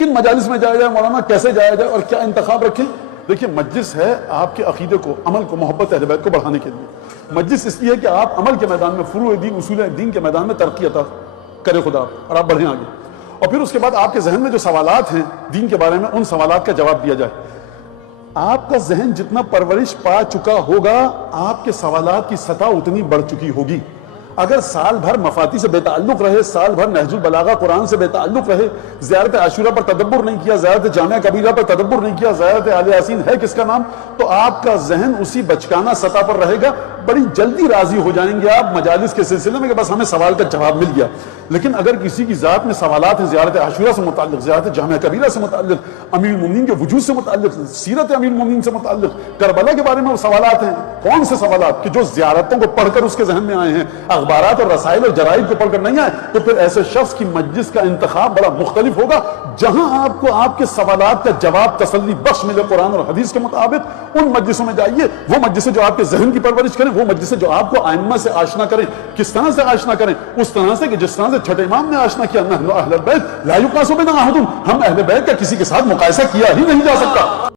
کن مجالس میں جایا جائے مولانا، کیسے جایا جائے اور کیا انتخاب رکھیں؟ دیکھیں مجلس ہے آپ کے عقیدے کو، عمل کو، محبت اہل بیت کو بڑھانے کے لیے۔ مجلس اس لیے ہے کہ آپ عمل کے میدان میں، فروع دین، اصول دین کے میدان میں ترقی عطا کرے خدا اور آپ بڑھیں آگے، اور پھر اس کے بعد آپ کے ذہن میں جو سوالات ہیں دین کے بارے میں ان سوالات کا جواب دیا جائے۔ آپ کا ذہن جتنا پرورش پا چکا ہوگا آپ کے سوالات کی سطح اتنی بڑھ چکی ہوگی۔ اگر سال بھر مفاتی سے بے تعلق رہے، سال بھر نہج البلاغہ قرآن سے بے تعلق رہے، زیارت عاشورہ پر تدبر نہیں کیا، زیارت جامعہ کبیرہ پر تدبر نہیں کیا، زیارت آل یاسین ہے کس کا نام، تو آپ کا ذہن اسی بچکانہ سطح پر رہے گا۔ بڑی جلدی راضی ہو جائیں گے آپ مجالس کے سلسلے میں کہ بس ہمیں سوال کا جواب مل گیا۔ لیکن اگر کسی کی ذات میں سوالات ہیں، زیارت عاشورہ سے متعلق، زیارت جامعہ کبیرہ سے متعلق، امیر المومنین کے وجود سے متعلق، سیرت امیر المومنین سے متعلق، کربلا کے بارے میں وہ سوالات ہیں، کون سے سوالات کہ جو زیارتوں کو پڑھ کر اس کے ذہن میں آئے ہیں، اخبارات اور رسائل اور جرائد کو پڑھ کر نہیں آئے، تو پھر ایسے شخص کی مجلس کا انتخاب بڑا مختلف ہوگا، جہاں آپ کو آپ کے سوالات کا جواب تسلی بخش ملے قرآن اور حدیث کے مطابق۔ ان مجلسوں میں جائیے، وہ مجلسیں جو آپ کے ذہن کی پرورش کریں، وہ مجلسیں جو آپ کو ائمہ سے آشنا کریں۔ کس طرح سے آشنا کریں؟ اس طرح سے کہ جس طرح سے چھٹے امام نے آشنا کیا، نحن اہل البیت لا یقاس بنا احد، ہم اہل بیت کا کسی کے ساتھ مقایسہ کیا ہی نہیں جا سکتا۔